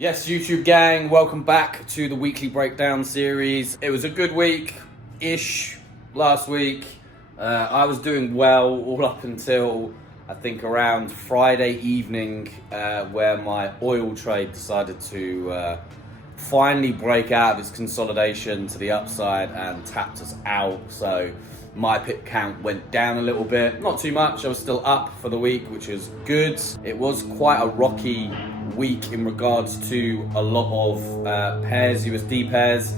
Yes, YouTube gang, welcome back to the weekly breakdown series. It was a good week-ish last week. I was doing well all up until I think around Friday evening where my oil trade decided to finally break out of its consolidation to the upside and tapped us out. So my pip count went down a little bit, not too much. I was still up for the week, which was good. It was quite a rocky week in regards to a lot of pairs, USD pairs.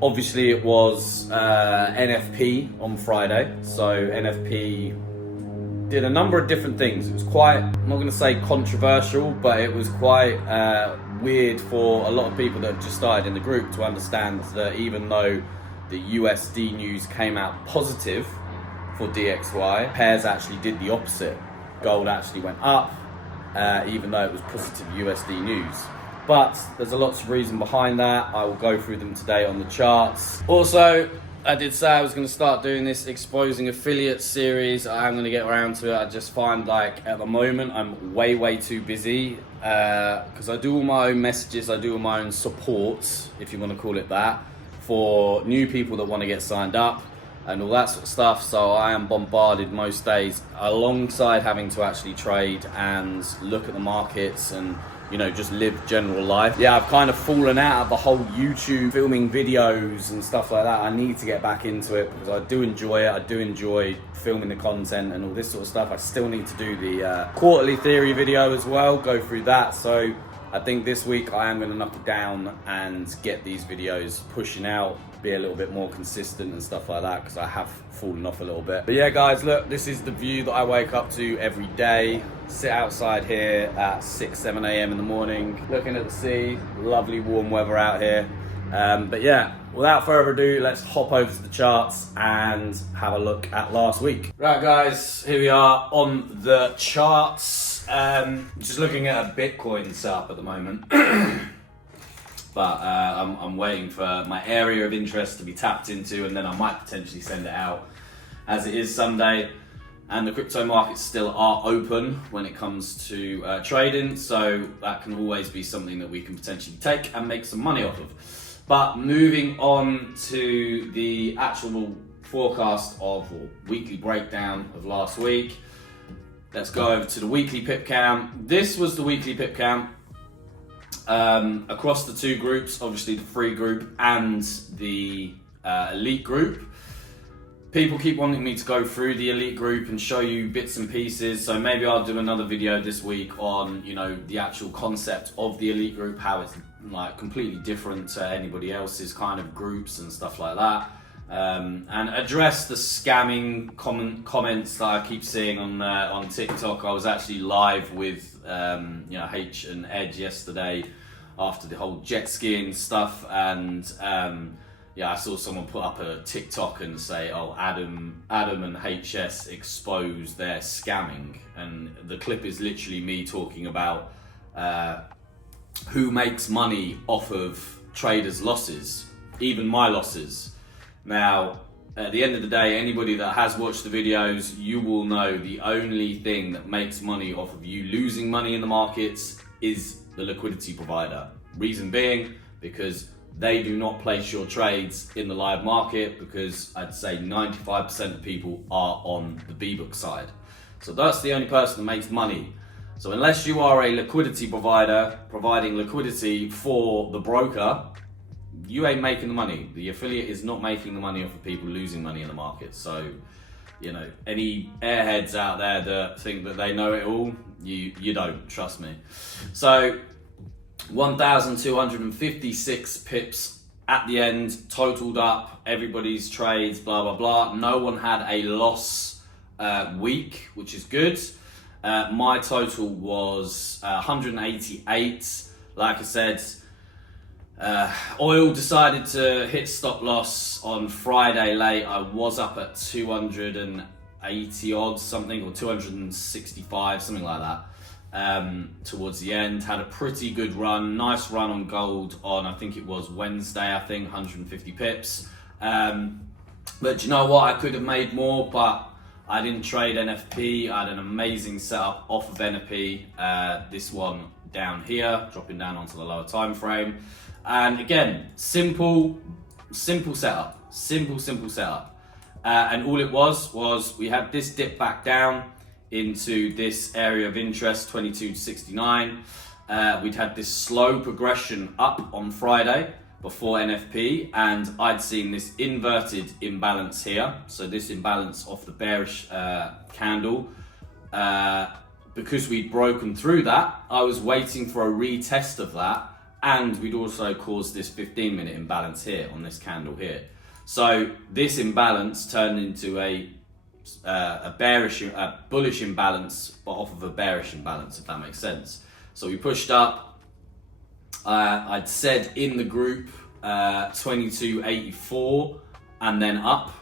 Obviously it was NFP on Friday, so NFP did a number of different things. It was quite, I'm not going to say controversial, but it was quite weird for a lot of people that have just started in the group to understand that even though the USD news came out positive for DXY, pairs actually did the opposite. Gold actually went up, even though it was positive USD news. But there's a lot of reason behind that. I will go through them today on the charts. Also, I did say I was going to start doing this exposing affiliate series. I am going to get around to it. I just find like at the moment I'm way too busy because I do all my own messages, I do all my own support, if you want to call it that, for new people that want to get signed up and all that sort of stuff. So I am bombarded most days alongside having to actually trade and look at the markets and, you know, just live general life. Yeah, I've kind of fallen out of the whole YouTube filming videos and stuff like that. I need to get back into it because I do enjoy it. I do enjoy filming the content and all this sort of stuff. I still need to do the quarterly theory video as well, go through that. So I think this week I am going to knock it down and get these videos pushing out, be a little bit more consistent and stuff like that because I have fallen off a little bit. But yeah guys, look, this is the view that I wake up to every day. Sit outside here at 6-7 a.m. in the morning, looking at the sea. Lovely warm weather out here. But yeah, without further ado, let's hop over to the charts and have a look at last week. Right guys, here we are on the charts. Just looking at a Bitcoin setup at the moment. But I'm waiting for my area of interest to be tapped into, and then I might potentially send it out as it is Sunday. And the crypto markets still are open when it comes to trading, so that can always be something that we can potentially take and make some money off of. But moving on to the actual forecast of, or weekly breakdown of last week, let's go over to the weekly pip count. This was the weekly pip count across the two groups, obviously the free group and the elite group. People keep wanting me to go through the elite group and show you bits and pieces, so maybe I'll do another video this week on, you know, the actual concept of the elite group, how it's like completely different to anybody else's kind of groups and stuff like that, and address the scamming comments that I keep seeing on TikTok. I was actually live with you know, H and Ed yesterday after the whole jet skiing stuff, and yeah, I saw someone put up a TikTok and say, oh, Adam and HS expose their scamming. And the clip is literally me talking about who makes money off of traders' losses, even my losses. Now, at the end of the day, anybody that has watched the videos, you will know the only thing that makes money off of you losing money in the markets is the liquidity provider. Reason being, because they do not place your trades in the live market, because I'd say 95% of people are on the B-book side. So that's the only person that makes money. So unless you are a liquidity provider providing liquidity for the broker, you ain't making the money. The affiliate is not making the money off of people losing money in the market. So, you know, any airheads out there that think that they know it all, you don't, trust me. So 1,256 pips at the end, totaled up everybody's trades, blah, blah, blah. No one had a loss week, which is good. My total was 188. Like I said, oil decided to hit stop loss on Friday late. I was up at 280 odd something, or 265, something like that. Towards the end, had a pretty good run, nice run on gold on, I think it was Wednesday, 150 pips. But you know what, I could have made more, but I didn't trade NFP. I had an amazing setup off of NFP. This one down here, dropping down onto the lower time frame. And again, simple setup. And all it was we had this dip back down into this area of interest, 22.69. We'd had this slow progression up on Friday before NFP, and I'd seen this inverted imbalance here. So this imbalance off the bearish candle. Because we'd broken through that, I was waiting for a retest of that, and we'd also caused this 15-minute imbalance here on this candle here. So this imbalance turned into a bullish imbalance, but off of a bearish imbalance, if that makes sense. So we pushed up. I'd said in the group 22.84 and then up.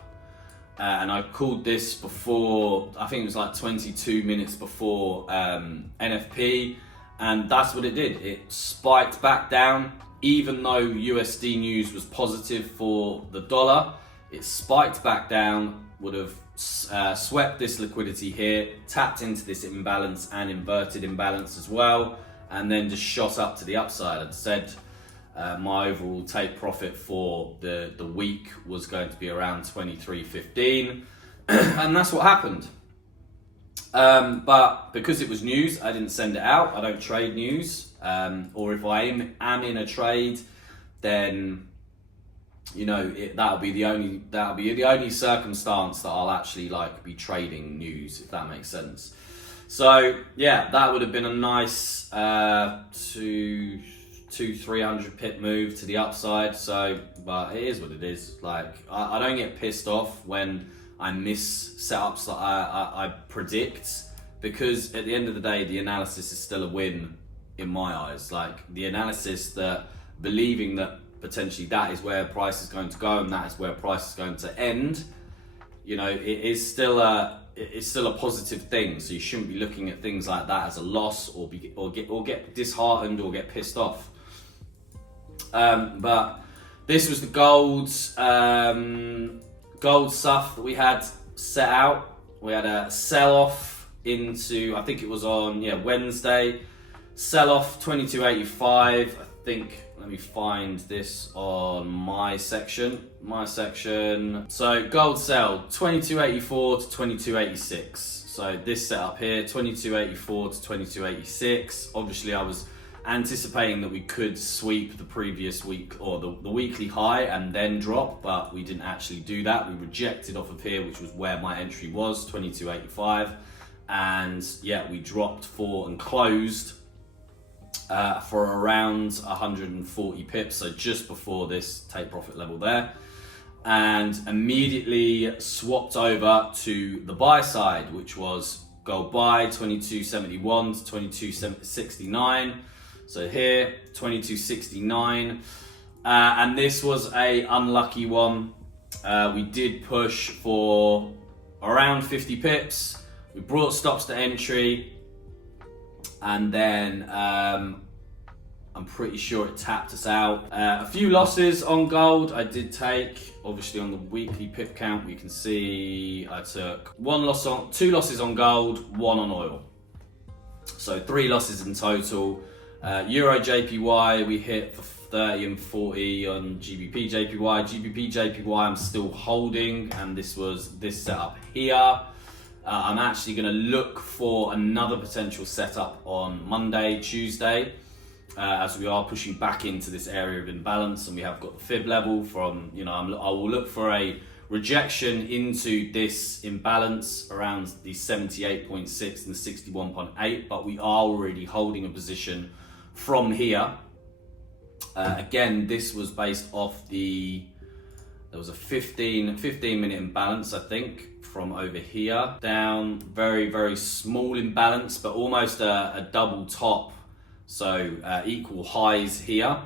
And I called this before, I think it was like 22 minutes before NFP, and that's what it did. It spiked back down, even though USD news was positive for the dollar. It spiked back down, would have swept this liquidity here, tapped into this imbalance and inverted imbalance as well, and then just shot up to the upside. I'd said my overall take profit for the week was going to be around 23.15, and that's what happened. But because it was news, I didn't send it out. I don't trade news, or if I am in a trade, then that'll be the only circumstance that I'll actually be trading news, if that makes sense. So yeah, that would have been a nice 300 pip move to the upside. So, but it is what it is. I don't get pissed off when I miss setups that I predict, because at the end of the day, the analysis is still a win in my eyes. The analysis that believing that potentially that is where price is going to go and that is where price is going to end, it is still a positive thing. So you shouldn't be looking at things like that as a loss, or get disheartened or get pissed off. But this was the gold stuff that we had set out. We had a sell-off into, I think it was on Wednesday, sell-off 22.85. I think, let me find this on my section. So gold sell 22.84 to 22.86. So this setup here, 22.84 to 22.86. Obviously I was anticipating that we could sweep the previous week, or the weekly high, and then drop, but we didn't actually do that. We rejected off of here, which was where my entry was, 22.85, and we dropped for and closed for around 140 pips, so just before this take profit level there, and immediately swapped over to the buy side, which was gold buy 22.71 to 22.69. So here, 22.69, and this was a unlucky one. We did push for around 50 pips. We brought stops to entry, and then I'm pretty sure it tapped us out. A few losses on gold I did take. Obviously on the weekly pip count, we can see I took two losses on gold, one on oil. So 3 losses in total. Euro JPY, we hit for 30 and 40 on GBP JPY. GBP JPY I'm still holding, and this was this setup here. I'm actually going to look for another potential setup on Monday, Tuesday, as we are pushing back into this area of imbalance, and we have got the fib level from, I will look for a rejection into this imbalance around the 78.6 and the 61.8, but we are already holding a position from here. Again, this was based off there was a 15 minute imbalance, I think, from over here down. Very, very small imbalance, but almost a double top. So equal highs here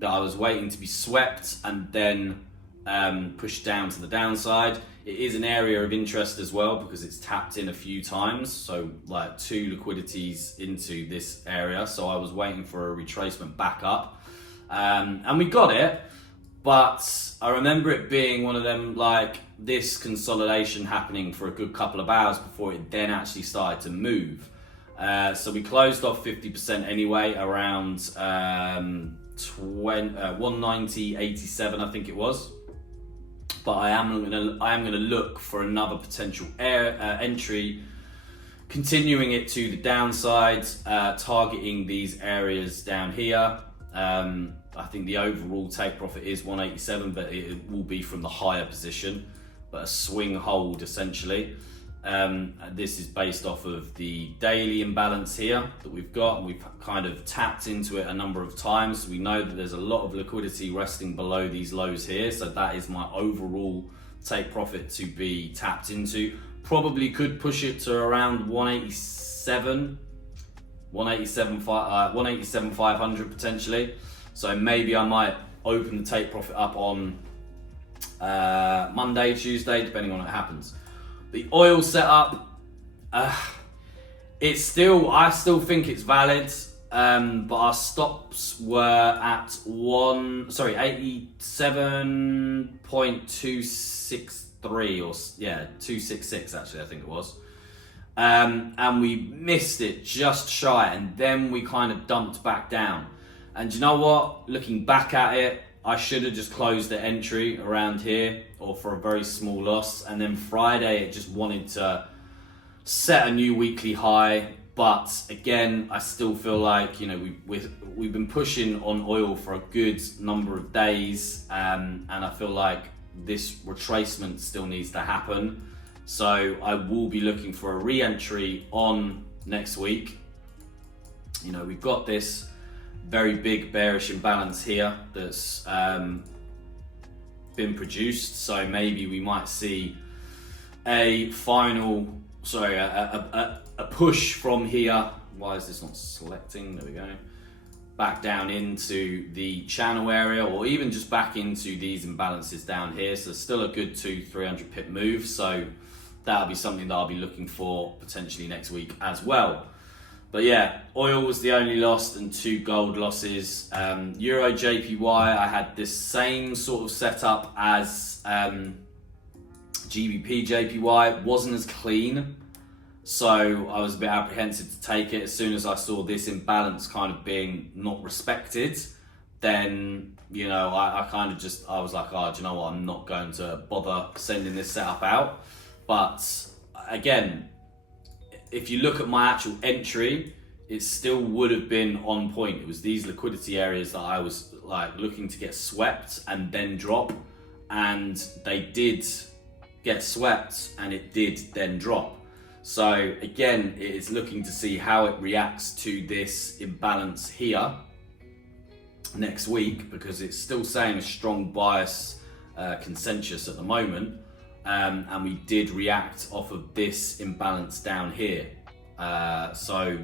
that I was waiting to be swept and then pushed down to the downside. It is an area of interest as well because it's tapped in a few times. So 2 liquidities into this area. So I was waiting for a retracement back up. And we got it, but I remember it being one of them, this consolidation happening for a good couple of hours before it then actually started to move. So we closed off 50% anyway, around 190.87, I think it was. But I am gonna look for another potential entry, continuing it to the downside, targeting these areas down here. I think the overall take profit is 187, but it will be from the higher position, but a swing hold essentially. This is based off of the daily imbalance here that we've got, and we've kind of tapped into it a number of times. We know that there's a lot of liquidity resting below these lows here, so that is my overall take profit to be tapped into. Probably could push it to around 187,500 potentially. So maybe I might open the take profit up on Monday, Tuesday, depending on what happens. The oil setup, I still think it's valid, but our stops were at 87.263 or 266 actually, I think it was. And we missed it just shy, and then we kind of dumped back down. And you know what? Looking back at it, I should have just closed the entry around here, or for a very small loss. And then Friday, it just wanted to set a new weekly high. But again, I still feel like, you know, we've been pushing on oil for a good number of days, and I feel like this retracement still needs to happen. So I will be looking for a re-entry on next week. You know, we've got this very big bearish imbalance here that's been produced, so maybe we might see a push from here. Why is this not selecting? There we go. Back down into the channel area, or even just back into these imbalances down here. So still a good 200-300 pip move, so that'll be something that I'll be looking for potentially next week as well. But yeah, oil was the only loss, and 2 gold losses. Euro JPY, I had this same sort of setup as GBP JPY. It wasn't as clean, so I was a bit apprehensive to take it. As soon as I saw this imbalance kind of being not respected, then, you know, I was like, oh, do you know what? I'm not going to bother sending this setup out. But again, if you look at my actual entry, it still would have been on point. It was these liquidity areas that I was like looking to get swept and then drop, and they did get swept and it did then drop. So again, it is looking to see how it reacts to this imbalance here next week, because it's still saying a strong bias consensus at the moment. And we did react off of this imbalance down here. So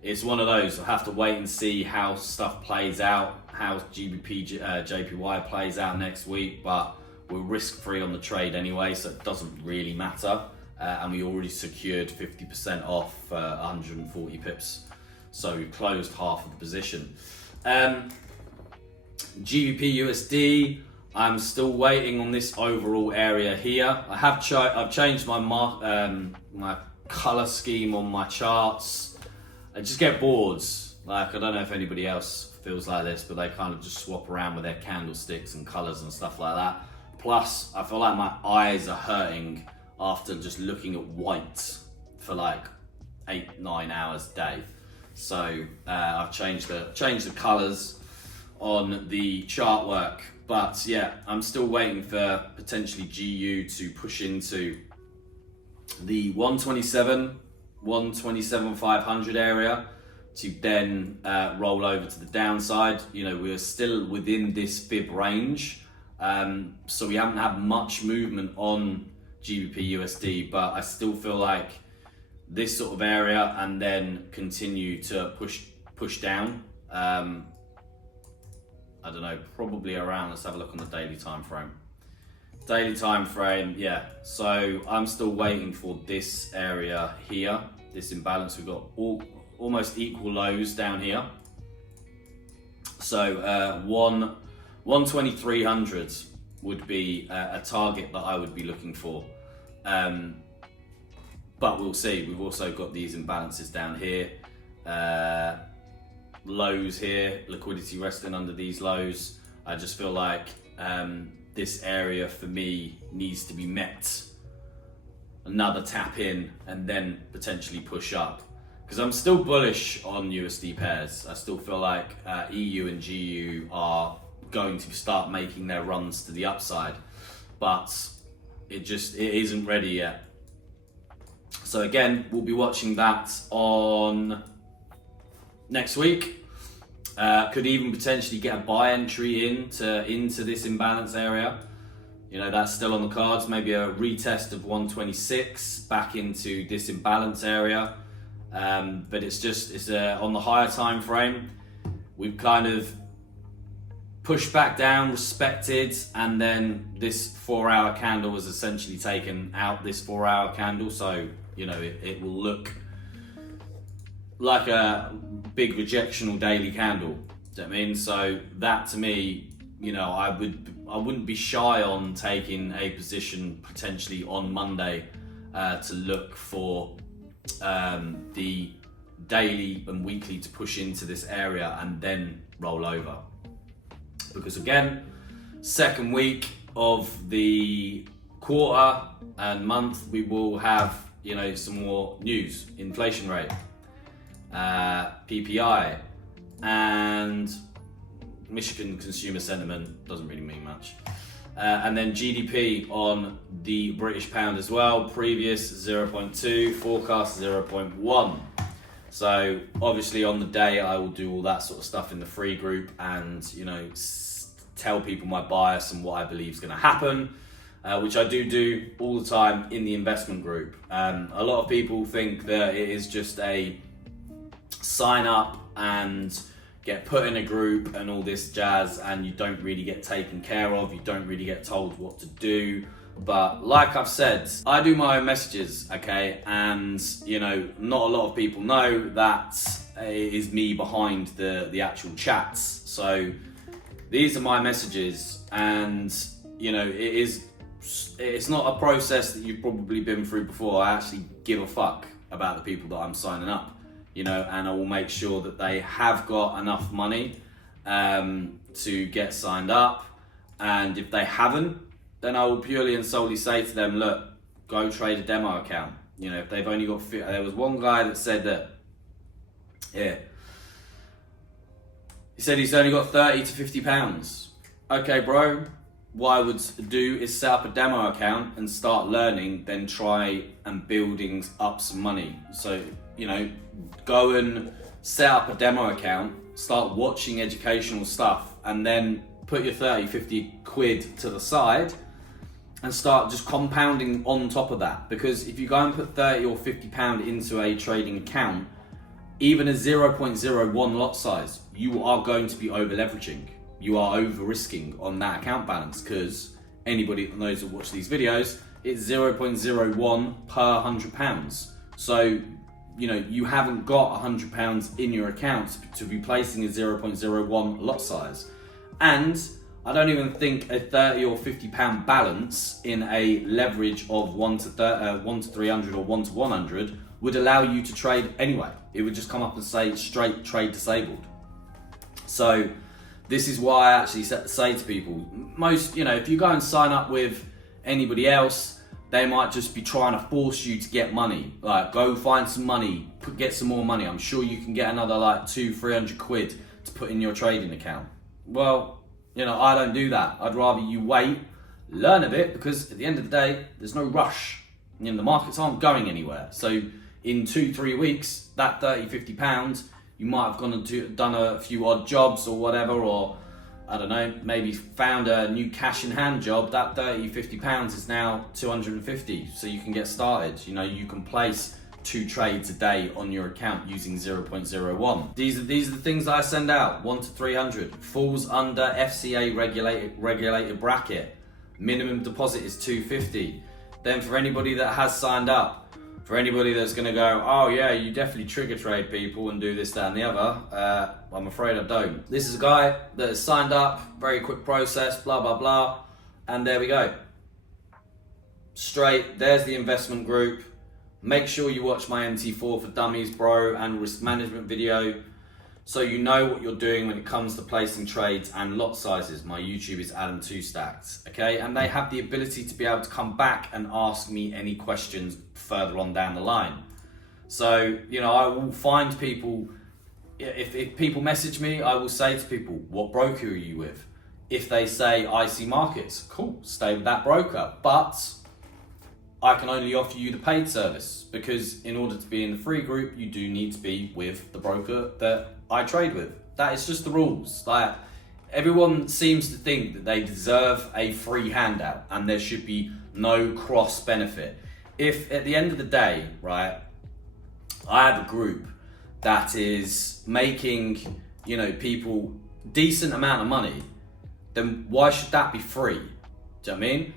it's one of those, I'll have to wait and see how stuff plays out, how GBP JPY plays out next week, but we're risk-free on the trade anyway, so it doesn't really matter. And we already secured 50% off 140 pips. So we closed half of the position. GBP USD, I'm still waiting on this overall area here. I've changed my my color scheme on my charts. I just get bored. Like, I don't know if anybody else feels like this, but they kind of just swap around with their candlesticks and colors and stuff like that. Plus, I feel like my eyes are hurting after just looking at white for like 8-9 hours a day. So I've changed the colors on the chart work. But yeah, I'm still waiting for potentially GU to push into the 127,500 area to then roll over to the downside. You know, we're still within this fib range, so we haven't had much movement on GBP USD, but I still feel like this sort of area and then continue to push down. I don't know, probably around, let's have a look on the daily time frame. Daily time frame, yeah. So I'm still waiting for this area here, this imbalance. We've got almost equal lows down here. So 12300 would be a target that I would be looking for. but we'll see. We've also got these imbalances down here, lows here, liquidity resting under these lows. I just feel like this area for me needs to be met, another tap in, and then potentially push up, because I'm still bullish on USD pairs. I still feel like EU and GU are going to start making their runs to the upside, but it isn't ready yet. So again, we'll be watching that on next week. Could even potentially get a buy entry into this imbalance area. You know, that's still on the cards. Maybe a retest of 126 back into this imbalance area. But it's on the higher time frame. We've kind of pushed back down, respected, and then this 4-hour candle was essentially taken out, this 4-hour candle. So, you know, it will look like a big rejectional daily candle. Do you know what I mean? So that, to me, you know, I wouldn't be shy on taking a position potentially on Monday to look for the daily and weekly to push into this area and then roll over. Because again, second week of the quarter and month, we will have, you know, some more news, inflation rate, PPI, and Michigan consumer sentiment doesn't really mean much. And then GDP on the British pound as well, previous 0.2, forecast 0.1. So obviously on the day I will do all that sort of stuff in the free group and, you know, tell people my bias and what I believe is going to happen, which I do all the time in the investment group. A lot of people think that it is just a sign up and get put in a group and all this jazz, and you don't really get taken care of, you don't really get told what to do. But like I've said, I do my own messages, okay? And, you know, not a lot of people know that it is me behind the actual chats. So these are my messages, and, you know, it's not a process that you've probably been through before. I actually give a fuck about the people that I'm signing up, you know, and I will make sure that they have got enough money to get signed up. And if they haven't, then I will purely and solely say to them, look, go trade a demo account. You know, if they've only got, there was one guy that said that, yeah, he said he's only got 30 to 50 pounds. Okay, bro, what I would do is set up a demo account and start learning, then try and building up some money. So, you know, go and set up a demo account, start watching educational stuff, and then put your 30, 50 quid to the side and start just compounding on top of that. Because if you go and put 30 or 50 pound into a trading account, even a 0.01 lot size, you are going to be over leveraging. You are over risking on that account balance, because anybody that knows or watch these videos, it's 0.01 per £100. So, you know, you haven't got £100 in your account to be placing a 0.01 lot size. And I don't even think a 30 or 50 pound balance in a leverage of 1 to 300 or 1 to 100 would allow you to trade anyway. It would just come up and say straight trade disabled. So this is why I actually say to people, most, you know, if you go and sign up with anybody else, they might just be trying to force you to get money. Like, go find some money, get some more money. I'm sure you can get another like 200-300 quid to put in your trading account. Well, you know, I don't do that. I'd rather you wait, learn a bit, because at the end of the day, there's no rush. You know, the markets aren't going anywhere. So in 2-3 weeks, that 30-50 pounds, you might have gone and done a few odd jobs or whatever, or I don't know, maybe found a new cash in hand job. That 30-50 pounds is now 250, so you can get started. You know, you can place 2 trades a day on your account using 0.01. These are the things that I send out. 1 to 300 falls under FCA regulated bracket. Minimum deposit is 250. Then for anybody that has signed up, for anybody that's going to go, oh yeah, you definitely trigger trade people and do this, that and the other, I'm afraid I don't. This is a guy that has signed up, very quick process, blah blah blah, and there we go. Straight, there's the investment group. make sure you watch my MT4 for Dummies Bro and risk management video, so you know what you're doing when it comes to placing trades and lot sizes. My YouTube is Adam2Stacked, okay? And they have the ability to be able to come back and ask me any questions further on down the line. So, you know, I will find people, if people message me, I will say to people, what broker are you with? If they say IC Markets, cool, stay with that broker. But I can only offer you the paid service, because in order to be in the free group, you do need to be with the broker that I trade with. That is just the rules. Like, everyone seems to think that they deserve a free handout and there should be no cross benefit. If at the end of the day, right, I have a group that is making, you know, people decent amount of money, then why should that be free? Do you know what I mean?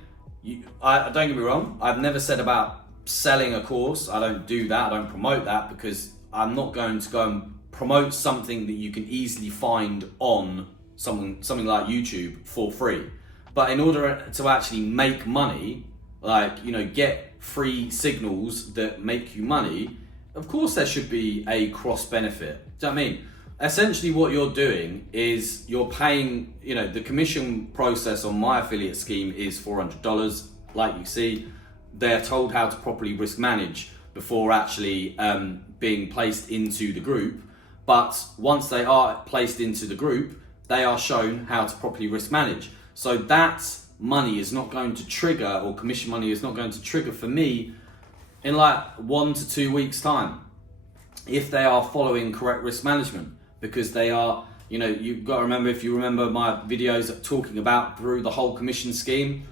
I don't get me wrong, I've never said about selling a course. I don't do that, I don't promote that, because I'm not going to go and promote something that you can easily find on something like YouTube for free. But in order to actually make money, like, you know, get free signals that make you money, of course there should be a cross benefit. Do you know what I mean? Essentially what you're doing is you're paying, you know, the commission process on my affiliate scheme is $400. Like you see, they're told how to properly risk manage before actually being placed into the group. But once they are placed into the group, they are shown how to properly risk manage. So that money is not going to trigger, or commission money is not going to trigger for me in like 1 to 2 weeks time, if they are following correct risk management. Because they are, you know, you've got to remember, if you remember my videos talking about through the whole commission scheme,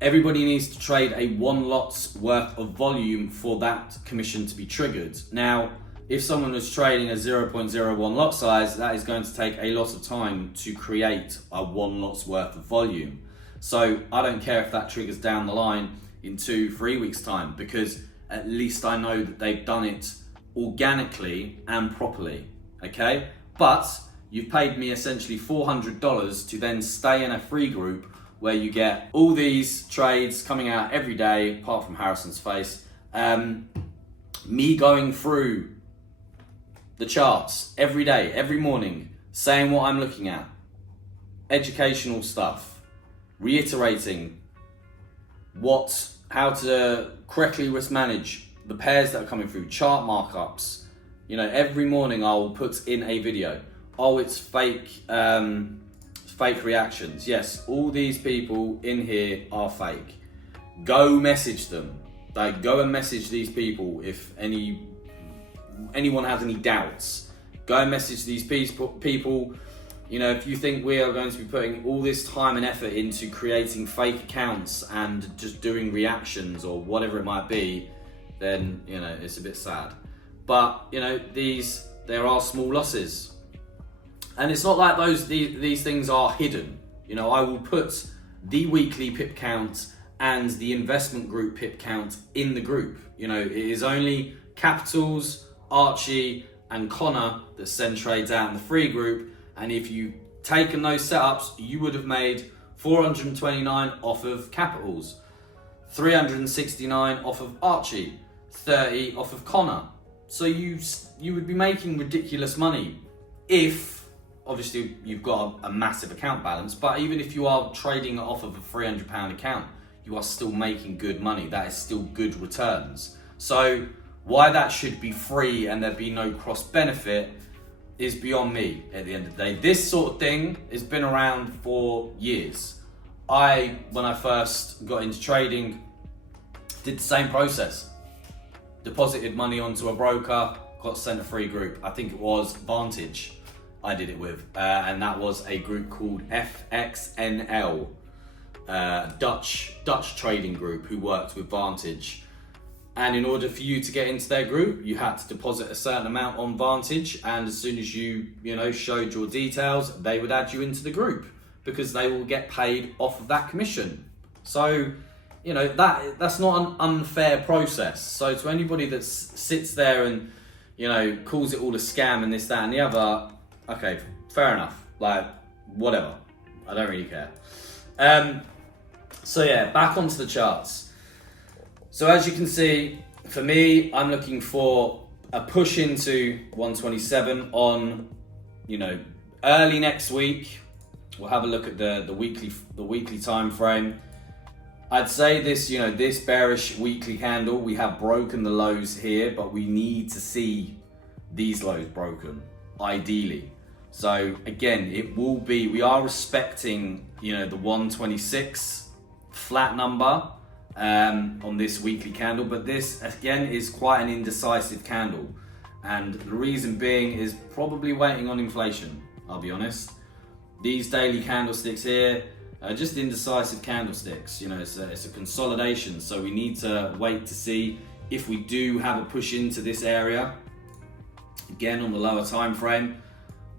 everybody needs to trade a 1 lot's worth of volume for that commission to be triggered. Now, if someone was trading a 0.01 lot size, that is going to take a lot of time to create a 1 lot's worth of volume. So I don't care if that triggers down the line in 2-3 weeks time, because at least I know that they've done it organically and properly. Okay, but you've paid me essentially $400 to then stay in a free group where you get all these trades coming out every day, apart from Harrison's face, me going through the charts every day, every morning, saying what I'm looking at, educational stuff, reiterating how to correctly risk manage the pairs that are coming through, chart markups. You know, every morning I'll put in a video. Oh, it's fake reactions. Yes, all these people in here are fake. Go message them. Like, go and message these people if anyone has any doubts. Go and message these people. You know, if you think we are going to be putting all this time and effort into creating fake accounts and just doing reactions or whatever it might be, then, you know, it's a bit sad. But, you know, there are small losses. And it's not like these things are hidden. You know, I will put the weekly pip count and the investment group pip count in the group. You know, it is only Capitals, Archie and Connor that send trades out in the free group. And if you've taken those setups, you would have made 429 off of Capitals, 369 off of Archie, 30 off of Connor. So you would be making ridiculous money if, obviously, you've got a massive account balance. But even if you are trading off of a £300 account, you are still making good money. That is still good returns. So why that should be free and there be no cross benefit is beyond me at the end of the day. This sort of thing has been around for years. When I first got into trading, did the same process. Deposited money onto a broker, got sent a free group. I think it was Vantage I did it with, and that was a group called FXNL, Dutch trading group who worked with Vantage. And in order for you to get into their group, you had to deposit a certain amount on Vantage, and as soon as you showed your details, they would add you into the group because they will get paid off of that commission. So, you know, that's not an unfair process. So to anybody that sits there and, you know, calls it all a scam and this, that, and the other, okay, fair enough. Like, whatever. I don't really care. So yeah, back onto the charts. So as you can see, For me, I'm looking for a push into 127 on, early next week. We'll have a look at the weekly time frame. I'd say this bearish weekly candle, we have broken the lows here, but we need to see these lows broken, ideally. So again, we are respecting, the 126 flat number on this weekly candle, but this again is quite an indecisive candle. And the reason being is probably waiting on inflation, I'll be honest. These daily candlesticks here are just indecisive candlesticks. It's a consolidation, so we need to wait to see if we do have a push into this area again on the lower time frame.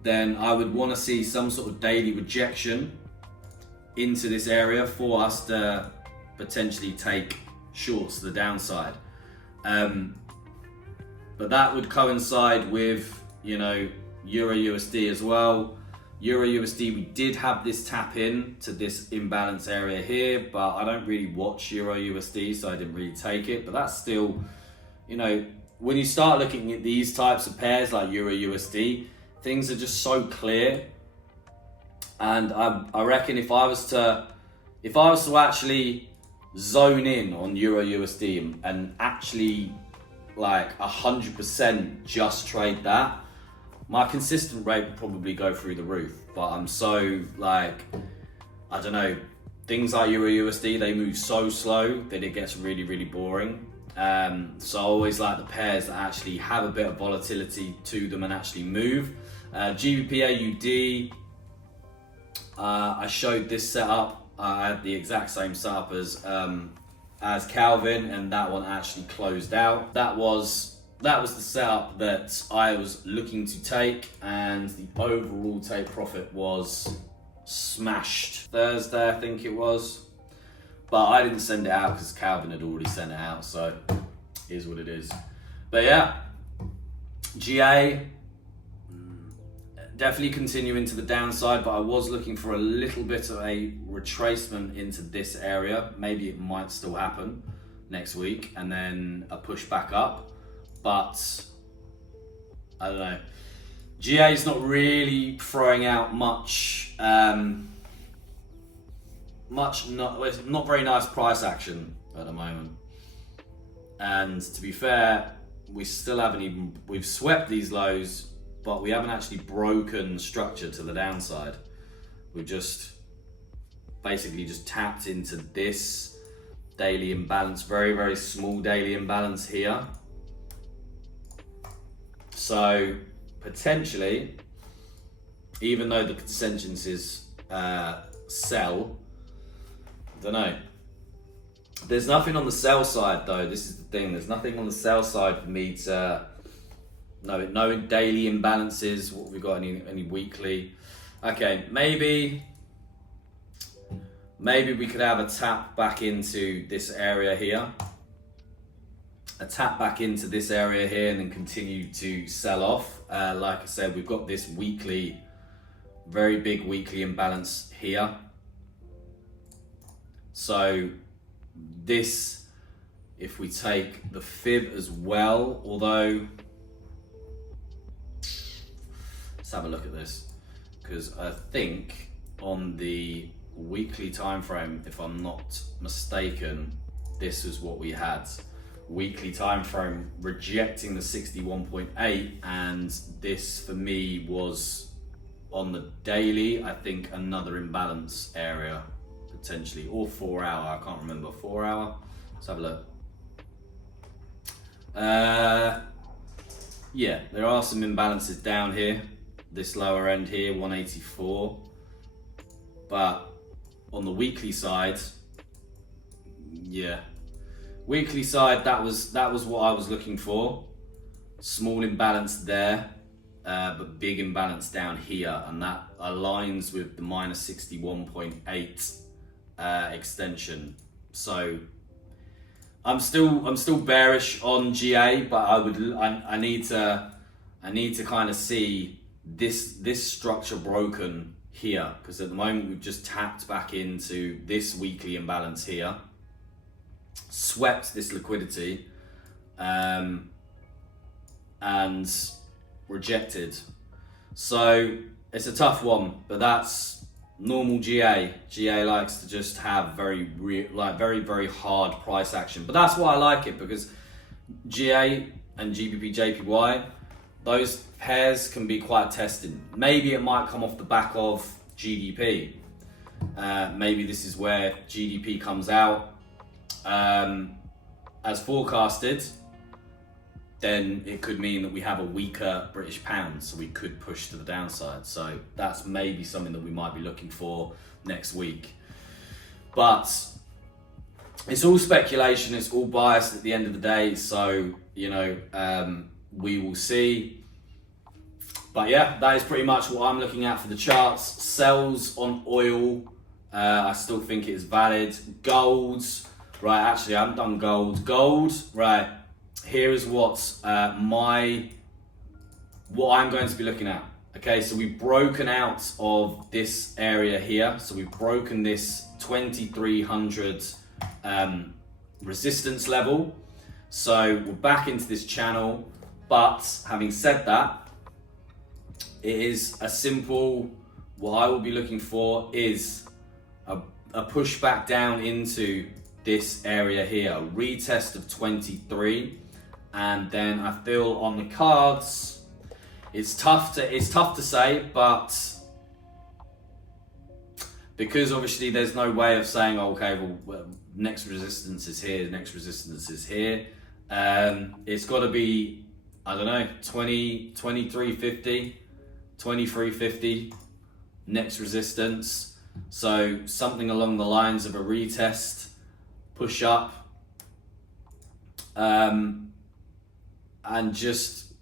Then I would want to see some sort of daily rejection into this area for us to potentially take shorts to the downside. But that would coincide with, Euro USD as well. Euro USD, we did have this tap in to this imbalance area here, but I don't really watch Euro USD, so I didn't really take it. But that's still, when you start looking at these types of pairs like Euro USD, things are just so clear. And I reckon if I was to actually zone in on Euro USD and actually like 100% just trade that, my consistent rate would probably go through the roof. But I'm so I don't know, things like Euro USD, they move so slow that it gets really, really boring. So I always like the pairs that actually have a bit of volatility to them and actually move. GBP AUD, I showed this setup. I had the exact same setup as Calvin, and that one actually closed out. That was the setup that I was looking to take, and the overall take profit was smashed Thursday, I think it was. But I didn't send it out because Calvin had already sent it out, so it is what it is. But yeah, GA, definitely continuing to the downside, but I was looking for a little bit of a retracement into this area. Maybe it might still happen next week, and then a push back up. But I don't know. GA is not really throwing out much, not very nice price action at the moment. And to be fair, we've swept these lows, but we haven't actually broken structure to the downside. We've just basically just tapped into this daily imbalance, very, very small daily imbalance here. So potentially, even though the consensus is sell, I don't know. There's nothing on the sell side though. This is the thing. There's nothing on the sell side for me to. No daily imbalances. What have we got? Any weekly? Okay, maybe we could have a tap back into this area here. A tap back into this area here and then continue to sell off. Like I said, we've got this weekly, very big weekly imbalance here. So this, if we take the fib as well, although, let's have a look at this, because I think on the weekly time frame, if I'm not mistaken, this is what we had. Weekly time frame rejecting the 61.8, and this for me was on the daily, I think another imbalance area potentially, or 4 hour, I can't remember. 4 hour, let's have a look. Yeah, there are some imbalances down here, this lower end here, 184, but on the weekly side, yeah, weekly side, that was what I was looking for. Small imbalance there, but big imbalance down here, and that aligns with the minus 61.8 extension. So I'm still bearish on GA, but I need to kind of see this structure broken here, because at the moment we've just tapped back into this weekly imbalance here, swept this liquidity. and rejected. So it's a tough one, but that's normal GA. GA likes to just have very hard price action, but that's why I like it, because GA and GBP JPY, those pairs can be quite testing. Maybe it might come off the back of GDP. Maybe this is where GDP comes out as forecasted. Then it could mean that we have a weaker British pound, so we could push to the downside. So that's maybe something that we might be looking for next week. But it's all speculation, it's all biased at the end of the day. So, you know, we will see. But yeah, that is pretty much what I'm looking at for the charts. Sells on oil, I still think it is valid. Golds, right, actually I haven't done gold. Gold, right. Here is what I'm going to be looking at. Okay, so we've broken out of this area here. So we've broken this 2300 resistance level. So we're back into this channel. But having said that, it is a simple, what I will be looking for is a push back down into this area here, a retest of 23. And then I feel on the cards, it's tough to say, but because obviously there's no way of saying, oh, okay, well, next resistance is here, next resistance is here. It's got to be, I don't know, 2350, 2350 next resistance. So something along the lines of a retest, push up. And just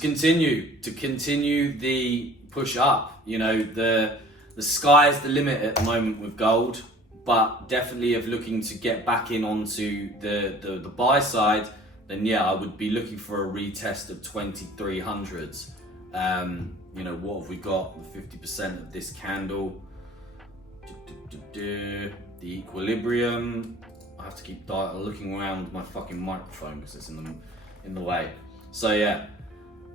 continue the push up. You know, the sky's the limit at the moment with gold, but definitely if looking to get back in onto the buy side, then yeah, I would be looking for a retest of 2300s. You know, what have we got? 50% of this candle. The equilibrium. I have to keep looking around my fucking microphone because it's in the way. So yeah,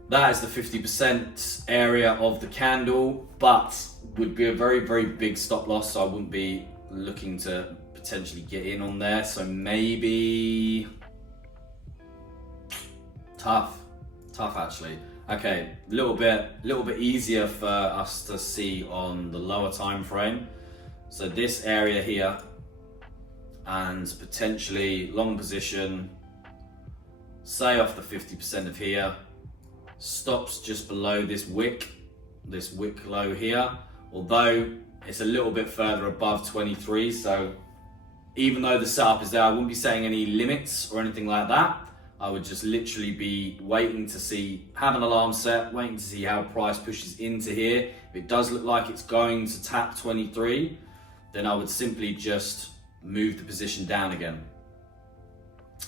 that is the 50% area of the candle, but would be a very, very big stop loss. So I wouldn't be looking to potentially get in on there. So maybe tough actually. Okay, a little bit easier for us to see on the lower time frame. So this area here, and potentially long position, say off the 50% of here, stops just below this wick low here, although it's a little bit further above 23. So even though the setup is there, I wouldn't be setting any limits or anything like that. I would just literally be waiting to see, have an alarm set, waiting to see how price pushes into here. If it does look like it's going to tap 23, then I would simply just move the position down again.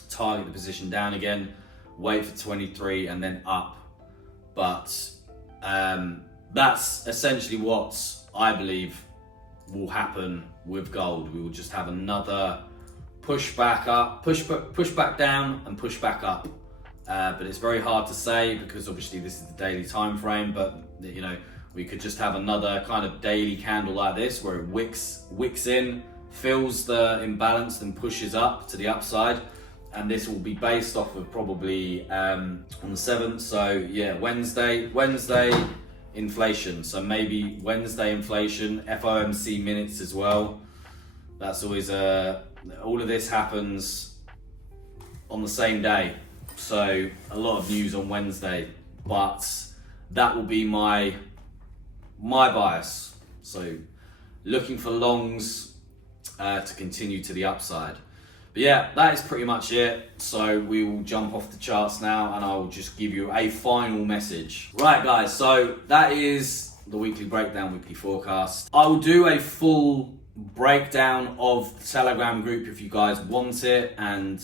Target the position down again, wait for 23 and then up. But that's essentially what I believe will happen with gold. We will just have another push back up, push back down and push back up. But it's very hard to say because obviously this is the daily time frame, but you know, we could just have another kind of daily candle like this where it wicks in, fills the imbalance and pushes up to the upside. And this will be based off of probably on the 7th. So yeah, Wednesday inflation. So maybe Wednesday inflation, FOMC minutes as well. That's always all of this happens on the same day. So a lot of news on Wednesday, but that will be my bias. So looking for longs to continue to the upside. But yeah, that is pretty much it. So we will jump off the charts now and I will just give you a final message. Right guys, so that is the weekly breakdown, weekly forecast. I will do a full breakdown of the Telegram group if you guys want it, and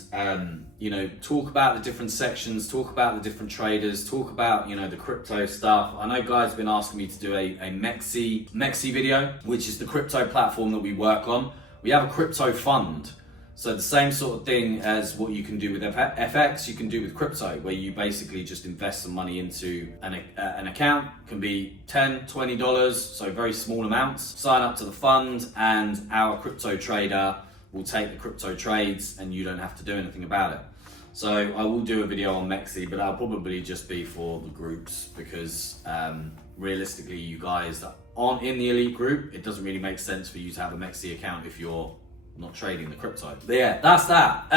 you know, talk about the different sections, talk about the different traders, talk about, you know, the crypto stuff. I know guys have been asking me to do a Mexi video, which is the crypto platform that we work on. We have a crypto fund. So the same sort of thing as what you can do with FX, you can do with crypto, where you basically just invest some money into an account. It can be $10, $20, so very small amounts. Sign up to the fund and our crypto trader will take the crypto trades and you don't have to do anything about it. So I will do a video on Mexi, but that'll probably just be for the groups because realistically, you guys that aren't in the elite group, it doesn't really make sense for you to have a Mexi account if you're not trading the crypto. But yeah, that's that.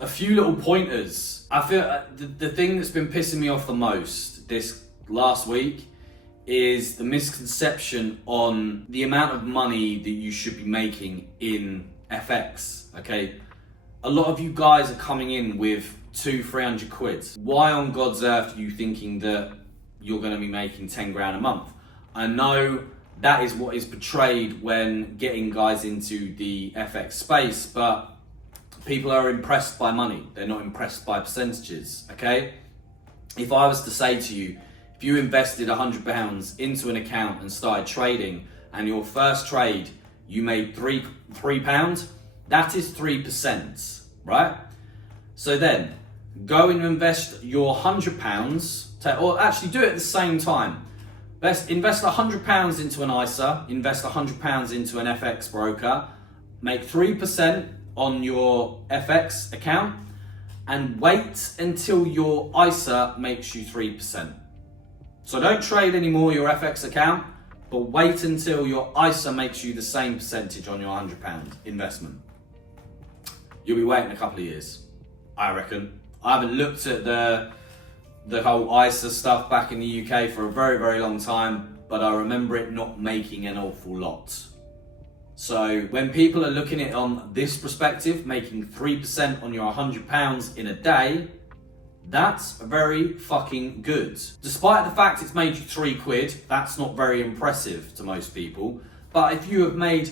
A few little pointers. I feel the thing that's been pissing me off the most this last week is the misconception on the amount of money that you should be making in FX, okay? A lot of you guys are coming in with 200-300 quid. Why on God's earth are you thinking that you're gonna be making 10 grand a month? I know that is what is portrayed when getting guys into the FX space, but people are impressed by money. They're not impressed by percentages, okay? If I was to say to you, if you invested £100 into an account and started trading and your first trade, you made £3, that is 3%, right? So then go and invest your £100, or actually do it at the same time. Invest £100 into an ISA, invest £100 into an FX broker, make 3% on your FX account, and wait until your ISA makes you 3%. So don't trade anymore your FX account, but wait until your ISA makes you the same percentage on your £100 investment. You'll be waiting a couple of years, I reckon. I haven't looked at the whole ISA stuff back in the UK for a very, very long time, but I remember it not making an awful lot. So when people are looking at it on this perspective, making 3% on your £100 in a day, that's very fucking good. Despite the fact it's made you £3, that's not very impressive to most people. But if you have made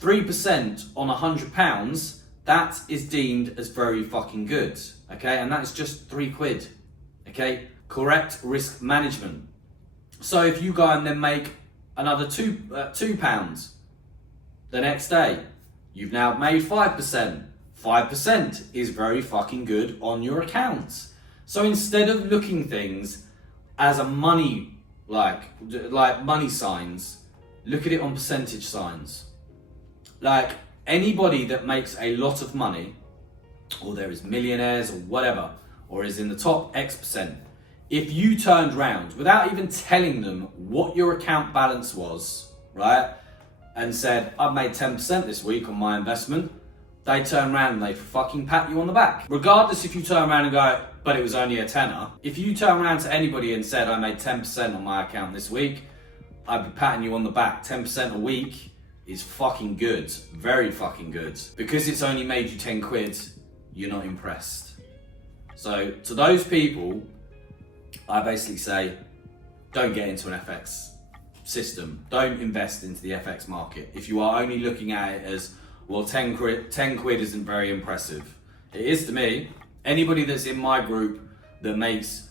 3% on £100, that is deemed as very fucking good. Okay, and that is just £3. Okay, correct risk management. So if you go and then make another £2 the next day, you've now made 5%. 5% is very fucking good on your account. So instead of looking things as a money, like money signs, look at it on percentage signs. Like anybody that makes a lot of money, or there is millionaires or whatever, or is in the top X percent, if you turned round without even telling them what your account balance was, right, and said, I've made 10% this week on my investment, they turn around and they fucking pat you on the back. Regardless if you turn around and go, but it was only a tenner. If you turn around to anybody and said, I made 10% on my account this week, I'd be patting you on the back. 10% a week is fucking good, very fucking good. Because it's only made you 10 quid, you're not impressed. So to those people, I basically say, don't get into an FX system. Don't invest into the FX market. If you are only looking at it as, well, 10 quid isn't very impressive. It is to me. Anybody that's in my group that makes,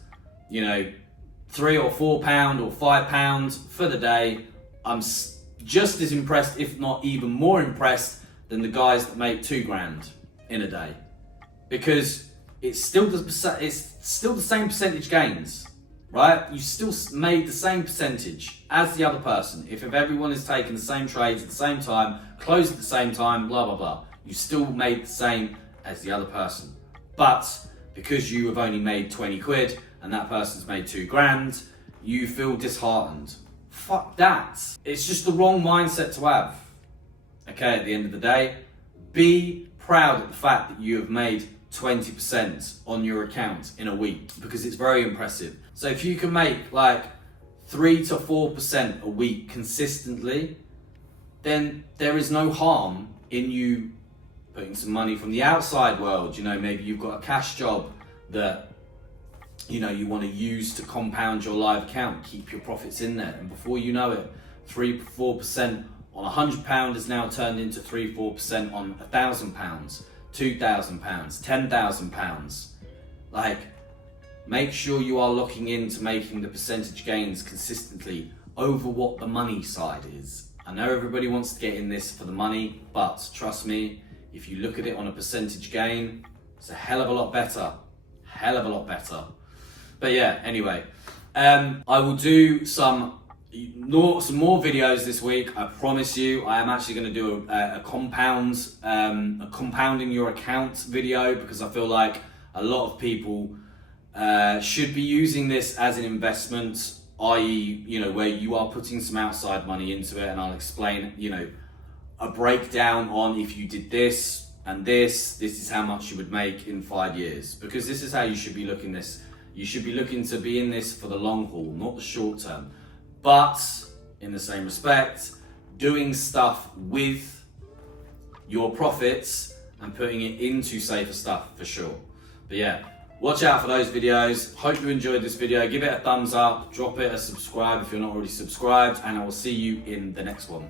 you know, £3 or £4 or £5 for the day, I'm just as impressed, if not even more impressed, than the guys that make 2 grand in a day. Because it's still the same percentage gains, right? You still made the same percentage as the other person. If everyone is taking the same trades at the same time, closed at the same time, blah, blah, blah, you still made the same as the other person. But because you have only made 20 quid and that person's made 2 grand, you feel disheartened. Fuck that. It's just the wrong mindset to have. Okay, at the end of the day, be proud of the fact that you have made 20% on your account in a week, because it's very impressive. So if you can make like 3 to 4% a week consistently, then there is no harm in you putting some money from the outside world. You know, maybe you've got a cash job that, you know, you want to use to compound your live account, keep your profits in there. And before you know it, 3-4% on £100 is now turned into 3-4% on £1,000, £2,000, £10,000. Like, make sure you are locking into making the percentage gains consistently over what the money side is. I know everybody wants to get in this for the money, but trust me, if you look at it on a percentage gain, it's a hell of a lot better. Hell of a lot better. But yeah, anyway, I will do some more videos this week. I promise you. I am actually going to do a compounding your account video, because I feel like a lot of people should be using this as an investment, i.e., you know, where you are putting some outside money into it, and I'll explain, you know, a breakdown on if you did this and this is how much you would make in 5 years, because this is how you should be looking this. You should be looking to be in this for the long haul, not the short term. But in the same respect, doing stuff with your profits and putting it into safer stuff for sure. But yeah, watch out for those videos. Hope you enjoyed this video. Give it a thumbs up, drop it a subscribe if you're not already subscribed, and I will see you in the next one.